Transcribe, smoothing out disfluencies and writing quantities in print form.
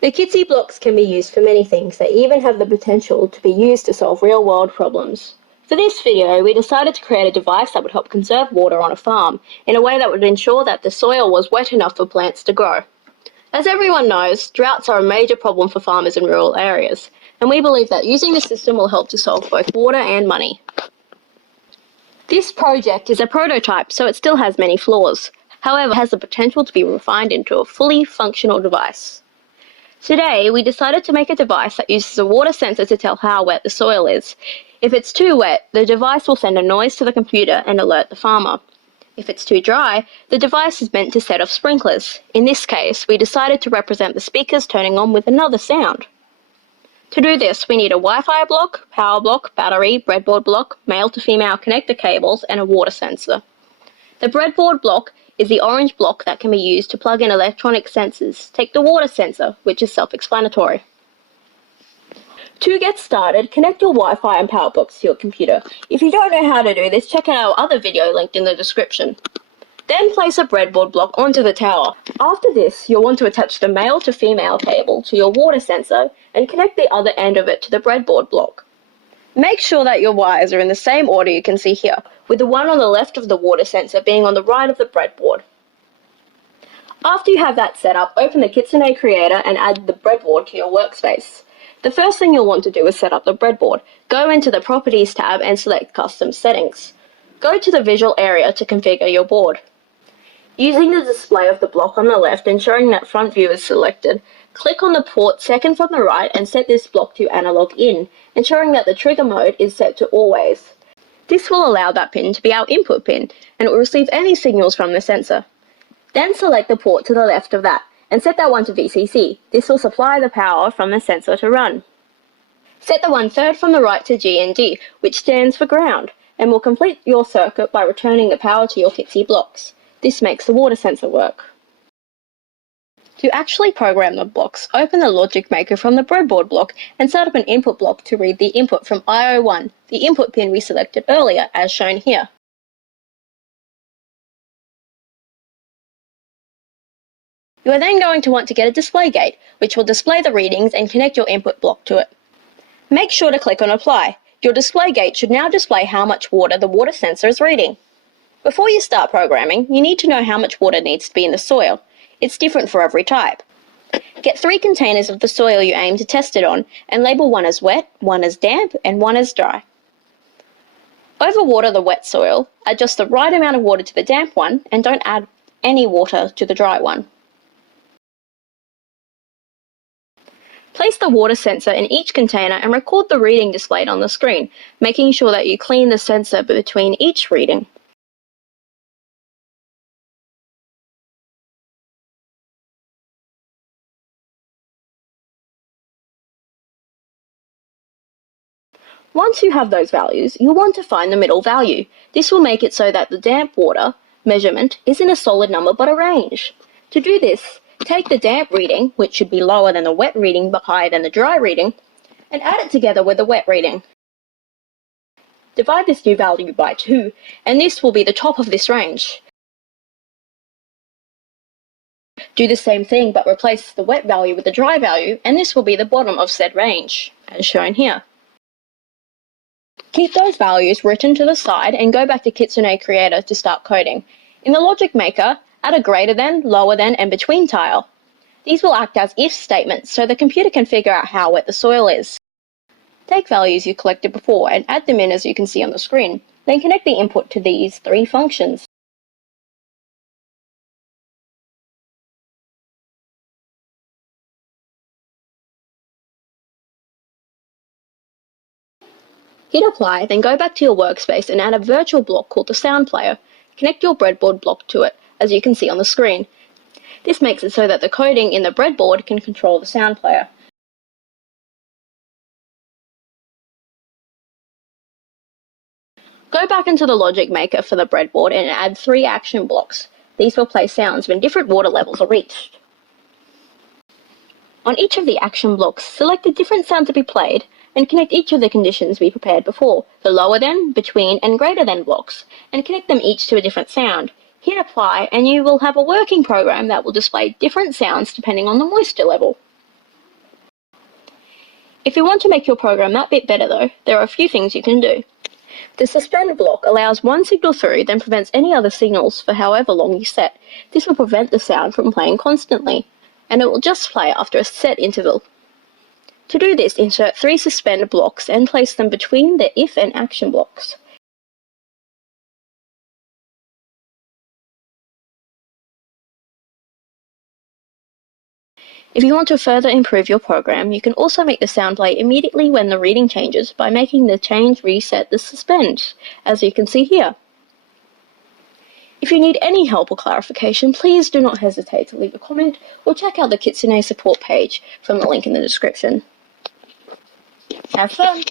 The Kitsy blocks can be used for many things. They even have the potential to be used to solve real-world problems. For this video, we decided to create a device that would help conserve water on a farm in a way that would ensure that the soil was wet enough for plants to grow. As everyone knows, droughts are a major problem for farmers in rural areas, and we believe that using the system will help to solve both water and money. This project is a prototype, so it still has many flaws. However, it has the potential to be refined into a fully functional device. Today, we decided to make a device that uses a water sensor to tell how wet the soil is. If it's too wet, the device will send a noise to the computer and alert the farmer. If it's too dry, the device is meant to set off sprinklers. In this case, we decided to represent the speakers turning on with another sound. To do this, we need a Wi-Fi block, power block, battery, breadboard block, male-to-female connector cables, and a water sensor. The breadboard block is the orange block that can be used to plug in electronic sensors. Take the water sensor, which is self-explanatory. To get started, connect your Wi-Fi and power blocks to your computer. If you don't know how to do this, check out our other video linked in the description. Then place a breadboard block onto the tower. After this, you'll want to attach the male to female cable to your water sensor and connect the other end of it to the breadboard block. Make sure that your wires are in the same order you can see here, with the one on the left of the water sensor being on the right of the breadboard. After you have that set up, open the Kitsune Creator and add the breadboard to your workspace. The first thing you'll want to do is set up the breadboard. Go into the Properties tab and select Custom Settings. Go to the Visual area to configure your board. Using the display of the block on the left, ensuring that front view is selected, click on the port second from the right and set this block to analog in, ensuring that the trigger mode is set to always. This will allow that pin to be our input pin, and it will receive any signals from the sensor. Then select the port to the left of that, and set that one to VCC. This will supply the power from the sensor to run. Set the one third from the right to GND, which stands for ground, and will complete your circuit by returning the power to your Kitsy blocks. This makes the water sensor work. To actually program the blocks, open the Logic Maker from the breadboard block and set up an input block to read the input from I01, the input pin we selected earlier, as shown here. You are then going to want to get a display gate, which will display the readings and connect your input block to it. Make sure to click on Apply. Your display gate should now display how much water the water sensor is reading. Before you start programming, you need to know how much water needs to be in the soil. It's different for every type. Get 3 containers of the soil you aim to test it on and label one as wet, one as damp, and one as dry. Overwater the wet soil, add just the right amount of water to the damp one, and don't add any water to the dry one. Place the water sensor in each container and record the reading displayed on the screen, making sure that you clean the sensor between each reading. Once you have those values, you'll want to find the middle value. This will make it so that the damp water measurement isn't a solid number but a range. To do this, take the damp reading, which should be lower than the wet reading but higher than the dry reading, and add it together with the wet reading. Divide this new value by 2, and this will be the top of this range. Do the same thing but replace the wet value with the dry value, and this will be the bottom of said range, as shown here. Keep those values written to the side and go back to Kitsune Creator to start coding. In the Logic Maker, add a greater than, lower than, and between tile. These will act as if statements so the computer can figure out how wet the soil is. Take values you collected before and add them in as you can see on the screen. Then connect the input to these 3 functions. Hit Apply, then go back to your workspace and add a virtual block called the Sound Player. Connect your breadboard block to it, as you can see on the screen. This makes it so that the coding in the breadboard can control the sound player. Go back into the Logic Maker for the breadboard and add 3 action blocks. These will play sounds when different water levels are reached. On each of the action blocks, select the different sound to be played and connect each of the conditions we prepared before, the lower than, between, and greater than blocks, and connect them each to a different sound. Hit Apply and you will have a working program that will display different sounds depending on the moisture level. If you want to make your program that bit better though, there are a few things you can do. The suspend block allows one signal through, then prevents any other signals for however long you set. This will prevent the sound from playing constantly, and it will just play after a set interval. To do this, insert 3 suspend blocks and place them between the if and action blocks. If you want to further improve your program, you can also make the sound play immediately when the reading changes by making the change reset the suspend, as you can see here. If you need any help or clarification, please do not hesitate to leave a comment or check out the Kitsune support page from the link in the description. Have fun!